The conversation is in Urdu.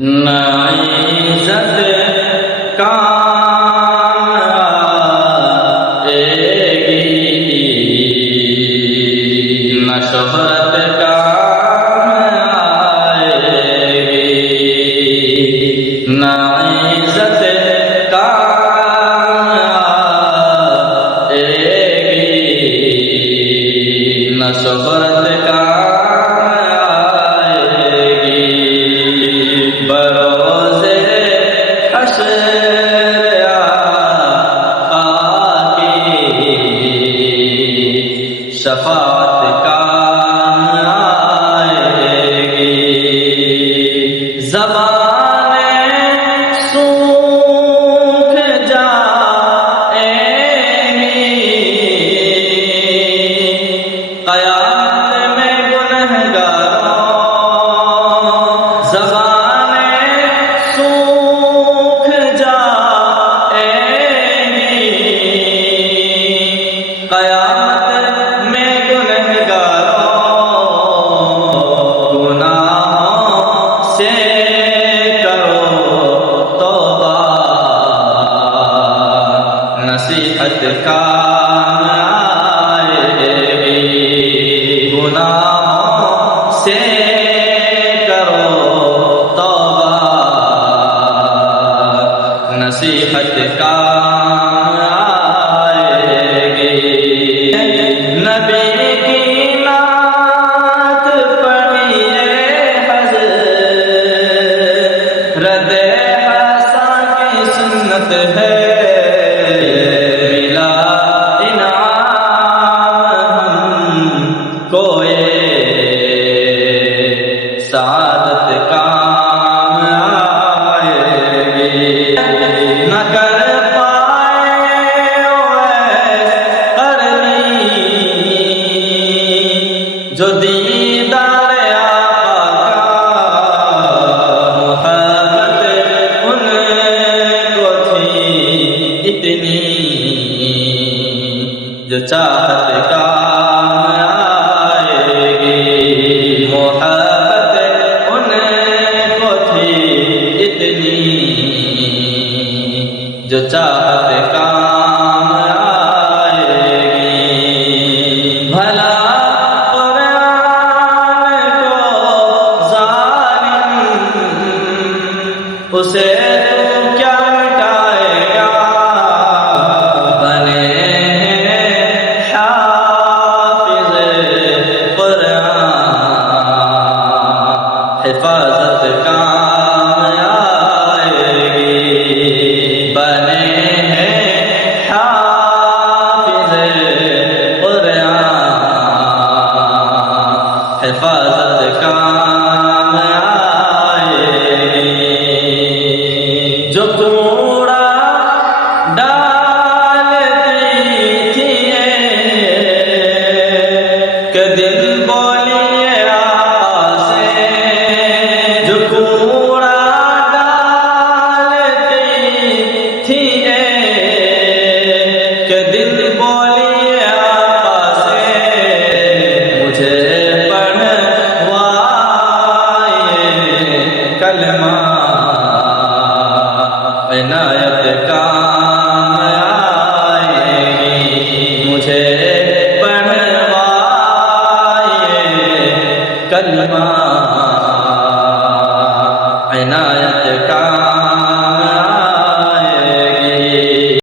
نہ عزت کام آئے گی، نہ شہرت کام آئے گی، نہ عزت کام آئے گی، نہ شہرت کام شفاعت کام آئے گی، زبانیں سوکھ جائیں گی، قیامت میں گنہگاروں زبانیں سوکھ جائیں گی، قیامت نصیحت کام آئے گی، گناہوں سے کرو توبہ، نصیحت کام آئے گی، نبی کی نعت پڑھیے حضرت حسن کی سنت ہے، سعادت کام آئے گی، نہ کر پائے کرنی جو دیدار آقا کا، محبت ان کو تھی اتنی جو چاہت کام آئے گی، محبت ان کو تھی اتنی جو چاہت کام آئے گی، بھلا قرآن کو ظالم اسے تو کیا مٹائے گا، بنے حافظ قرآن، حفاظت کام آئے گی، بنے ہیں حافظ قرآن، حفاظت کام آئے گی، جو کوڑا ڈالتی تھی کہ دل بولیے آقا سے، جو کوڑا ڈالتی تھی کہ دل بولیے آقا سے، مجھے پڑھوائے کلمہ عنایت کام آئے گی، مجھے پڑھوائے کلمہ عنایت کام